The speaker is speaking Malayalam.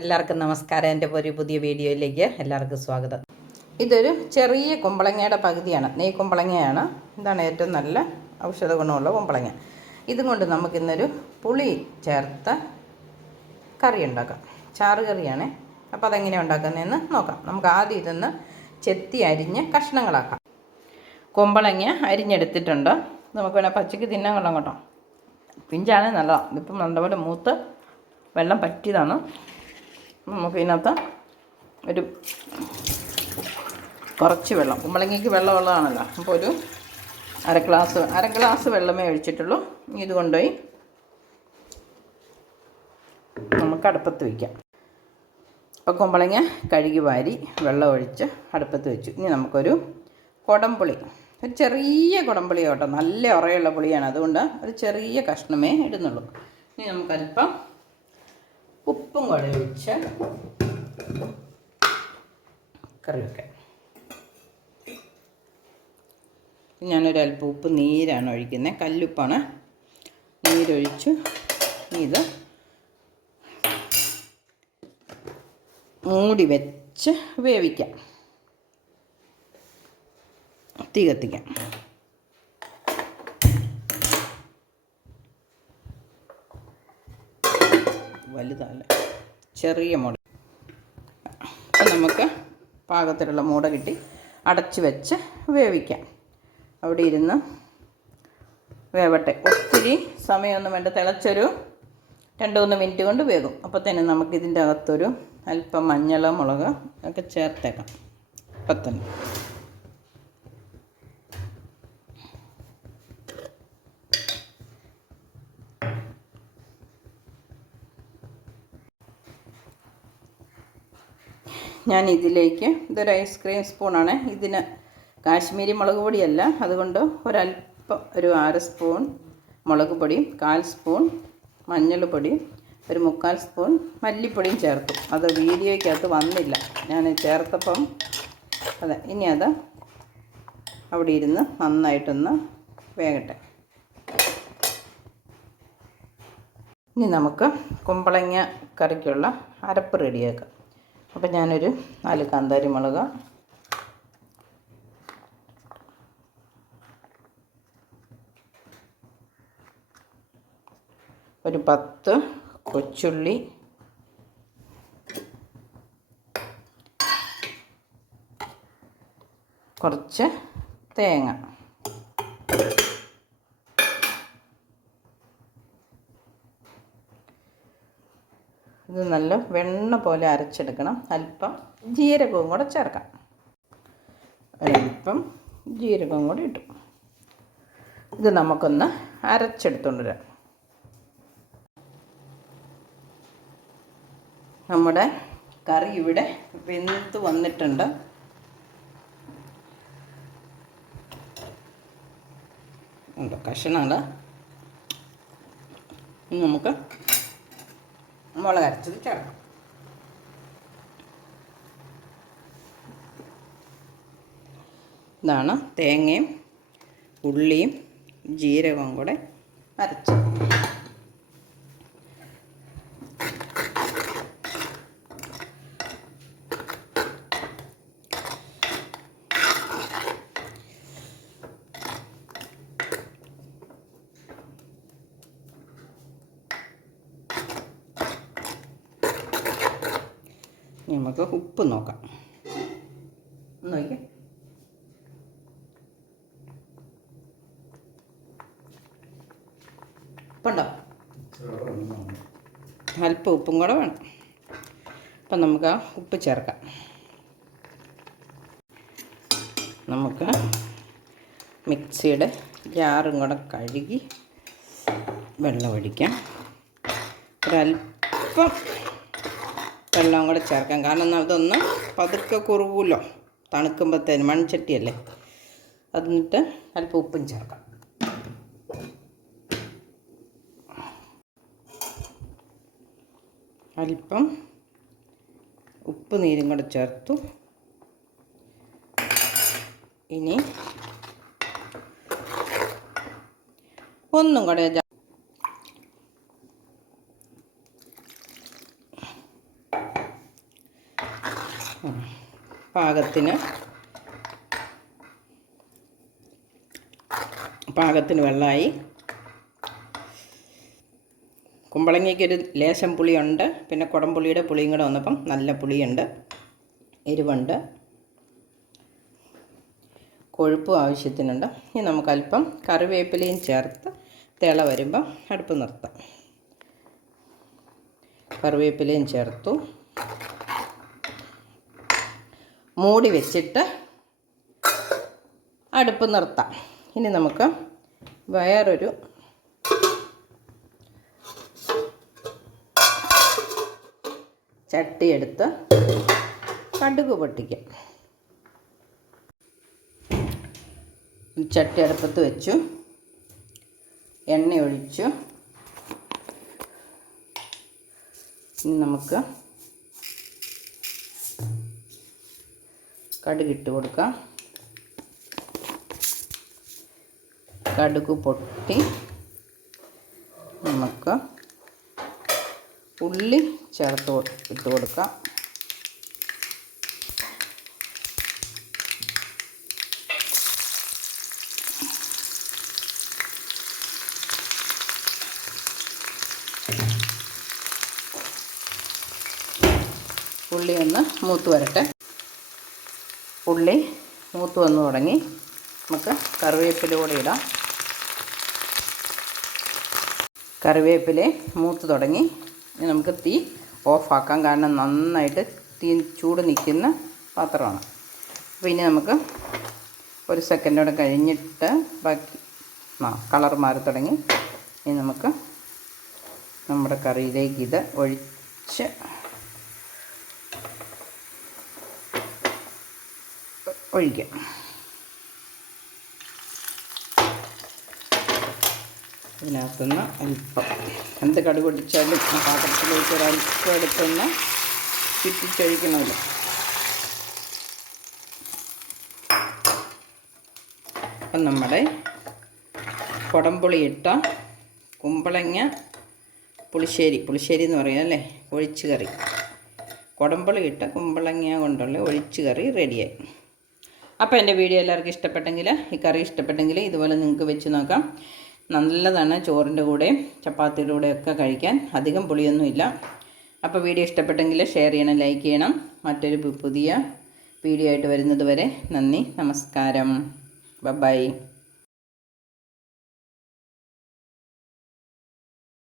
എല്ലാവർക്കും നമസ്കാരം. എന്റെ ഒരു പുതിയ വീഡിയോയിലേക്ക് എല്ലാവർക്കും സ്വാഗതം. ഇതൊരു ചെറിയ കുമ്പളങ്ങയുടെ പകുതിയാണ്. നെയ് കുമ്പളങ്ങയാണ് ഇതാണ് ഏറ്റവും നല്ല ഔഷധ ഗുണമുള്ള കുമ്പളങ്ങ. ഇതും കൊണ്ട് നമുക്കിന്നൊരു പുളി ചേർത്ത കറി ഉണ്ടാക്കാം. ചാറ് കറിയാണ്. അപ്പോൾ അതെങ്ങനെ ഉണ്ടാക്കുന്നതെന്ന് നോക്കാം. നമുക്ക് ആദ്യം ഇതൊന്ന് ചെത്തി അരിഞ്ഞ് കഷ്ണങ്ങളാക്കാം. കുമ്പളങ്ങ അരിഞ്ഞെടുത്തിട്ടുണ്ട്. നമുക്ക് വേണേൽ പച്ചയ്ക്ക് തിന്നാൻ കൊള്ളാം കേട്ടോ. പിഞ്ചാണ് നല്ലതാണ് ഇതിപ്പം നല്ലപോലെ മൂത്ത് വെള്ളം പറ്റിയതാണ്. നമുക്ക് ഇതിനകത്ത് ഒരു കുറച്ച് വെള്ളം. കുമ്പളങ്ങയ്ക്ക് വെള്ളമുള്ളതാണല്ലോ അപ്പോൾ ഒരു അര ഗ്ലാസ് അര ഗ്ലാസ് വെള്ളമേ ഒഴിച്ചിട്ടുള്ളൂ. ഇത് കൊണ്ടുപോയി നമുക്ക് അടുപ്പത്ത് വയ്ക്കാം അപ്പോൾ കുമ്പളങ്ങ കഴുകി വാരി വെള്ളം ഒഴിച്ച് അടുപ്പത്ത് വെച്ചു. ഇനി നമുക്കൊരു കുടംപുളി. ഒരു ചെറിയ കുടംപുളി കേട്ടോ നല്ല ഉറയുള്ള പുളിയാണ്. അതുകൊണ്ട് ഒരു ചെറിയ കഷ്ണമേ ഇടുന്നുള്ളൂ. ഇനി നമുക്കല്പം ഉപ്പും കൂടെ ഒഴിച്ച് കറി വെക്കാം ഞാനൊരല്പം ഉപ്പ് നീരാണ് ഒഴിക്കുന്നത് കല്ലുപ്പാണ്. നീരൊഴിച്ചു. ഇത് മൂടി വെച്ച് വേവിക്കാം. തീ കത്തിക്കാം. വലുതല്ല. ചെറിയ മുട അപ്പം നമുക്ക് പാകത്തിലുള്ള മൂട കിട്ടി. അടച്ച് വെച്ച് വേവിക്കാം. അവിടെ ഇരുന്ന് വേവട്ടെ. ഒത്തിരി സമയമൊന്നും വേണ്ട. തിളച്ചൊരു രണ്ട് മൂന്ന് മിനിറ്റ് കൊണ്ട് വേകും. അപ്പോൾ തന്നെ നമുക്കിതിന്റെ അകത്തൊരു അല്പം മഞ്ഞൾ മുളക് ഒക്കെ ചേർത്തേക്കാം. അപ്പം തന്നെ ഞാൻ ഇതിലേക്ക് ഇതൊരു ഐസ്ക്രീം സ്പൂണാണ്. ഇതിന് കാശ്മീരി മുളക് പൊടിയല്ല. അതുകൊണ്ട് ഒരല്പം ഒരു ആറ് സ്പൂൺ മുളക് പൊടിയും കാൽ സ്പൂൺ മഞ്ഞൾ പൊടിയും ഒരു മുക്കാൽ സ്പൂൺ മല്ലിപ്പൊടിയും ചേർത്തു അത് വീഡിയോയ്ക്കകത്ത് വന്നില്ല. ഞാൻ ചേർത്തപ്പം അതെ ഇനി അത് അവിടെ ഇരുന്ന് നന്നായിട്ടൊന്ന് വേകട്ടെ. ഇനി നമുക്ക് കുമ്പളങ്ങ കറിക്കുള്ള അരപ്പ് റെഡിയാക്കാം. അപ്പം ഞാനൊരു നാല് കാന്താരി മുളക്. ഒരു പത്ത് കൊച്ചുള്ളി. കുറച്ച് തേങ്ങ. ഇത് നല്ല വെണ്ണ പോലെ അരച്ചെടുക്കണം. അല്പം ജീരകവും കൂടെ ചേർക്കാം. ഒരല്പം ജീരകവും കൂടി ഇട്ടു. ഇത് നമുക്കൊന്ന് അരച്ചെടുത്തുകൊണ്ട് വരാം നമ്മുടെ കറി ഇവിടെ വെന്ത് വന്നിട്ടുണ്ട്. കഷ്ണങ്ങൾ നമുക്ക് മുളക് അരച്ചത് ചേർക്കാം ഇതാണ് തേങ്ങയും ഉള്ളിയും ജീരകവും കൂടെ അരച്ച് നമുക്ക് ഉപ്പ് നോക്കാം. നോക്കിയേ ഉപ്പുണ്ടോ? അല്പം ഉപ്പും കൂടെ വേണം. അപ്പം നമുക്ക് ആ ഉപ്പ് ചേർക്കാം. നമുക്ക് മിക്സിയുടെ ജാറും കൂടെ കഴുകി വെള്ളം ഒഴിക്കാം. ഒരല്പം വെള്ളം കൂടെ ചേർക്കാം. കാരണം അതൊന്ന് പതുക്കെ കുറുകുമല്ലോ തണുക്കുമ്പോഴത്തേന് മൺചട്ടിയല്ലേ? അതിന്നിട്ട് അല്പം ഉപ്പും ചേർക്കാം. അല്പം ഉപ്പ് നീരും കൂടെ ചേർത്തു. ഇനി ഒന്നും കൂടെ പാകത്തിന്. പാകത്തിന് വെള്ളമായി കുമ്പളങ്ങയ്ക്കൊരു ലേശം പുളിയുണ്ട്. പിന്നെ കുടംപുളിയുടെ പുളിയും കൂടെ വന്നപ്പം നല്ല പുളിയുണ്ട്. എരിവുണ്ട്. കൊഴുപ്പും ആവശ്യത്തിനുണ്ട്. ഇനി നമുക്കല്പം കറിവേപ്പിലയും ചേർത്ത് തിള വരുമ്പം അടുപ്പ് നിർത്താം. കറിവേപ്പിലയും ചേർത്തു. മൂടി വെച്ചിട്ട് അടുപ്പ് നിർത്താം. ഇനി നമുക്ക് വേറൊരു ചട്ടിയെടുത്ത് കടുക് പൊട്ടിക്കാം. ചട്ടി അടുപ്പത്ത് വെച്ചു. എണ്ണ ഒഴിച്ചു. ഇനി നമുക്ക് കടുകിട്ട് കൊടുക്കാം കടുക് പൊട്ടി നമുക്ക് ഉള്ളി ചേർത്ത് ഇട്ട് കൊടുക്കാം ഉള്ളി ഒന്ന് മൂത്ത് വരട്ടെ. ഉള്ളി മൂത്ത് വന്നു തുടങ്ങി. നമുക്ക് കറിവേപ്പില കൂടെ ഇടാം. കറിവേപ്പില മൂത്ത് തുടങ്ങി. നമുക്ക് തീ ഓഫാക്കാം കാരണം നന്നായിട്ട് തീ ചൂട് നിൽക്കുന്ന പാത്രമാണ്. അപ്പോൾ ഇനി നമുക്ക് ഒരു സെക്കൻഡോടെ കഴിഞ്ഞിട്ട് ബാക്കി ആ കളർ മാറി തുടങ്ങി. ഇനി നമുക്ക് നമ്മുടെ കറിയിലേക്ക് ഇത് ഒഴിച്ച് ഒഴിക്കാം. ഇതിനകത്തുനിന്ന് അല്പം. എന്ത് കടുക് പൊടിച്ചാലും ആ പാത്രത്തിലേക്ക് ഒരു അല്പം എടുത്തൊന്ന് ചുറ്റിച്ചൊഴിക്കണമല്ലോ. അപ്പം നമ്മുടെ കുടംപുളി ഇട്ട കുമ്പളങ്ങ പുളിശ്ശേരി പുളിശ്ശേരി എന്ന് പറയാം അല്ലേ? ഒഴിച്ച് കറി. കുടംപുളി ഇട്ട കുമ്പളങ്ങ കൊണ്ടുള്ള ഒഴിച്ച് കറി റെഡിയായി. അപ്പോൾ എന്റെ വീഡിയോ എല്ലാവർക്കും ഇഷ്ടപ്പെട്ടെങ്കിൽ ഈ കറി ഇഷ്ടപ്പെട്ടെങ്കിൽ ഇതുപോലെ നിങ്ങൾക്ക് വെച്ച് നോക്കാം. നല്ലതാണ് ചോറിന്റെ കൂടെ ചപ്പാത്തിയുടെ കൂടെയൊക്കെ കഴിക്കാൻ. അധികം പുളിയൊന്നുമില്ല അപ്പോൾ വീഡിയോ ഇഷ്ടപ്പെട്ടെങ്കിൽ ഷെയർ ചെയ്യണം ലൈക്ക് ചെയ്യണം. മറ്റൊരു പുതിയ വീഡിയോ ആയിട്ട് വരുന്നത് വരെ നന്ദി നമസ്കാരം. ബൈ.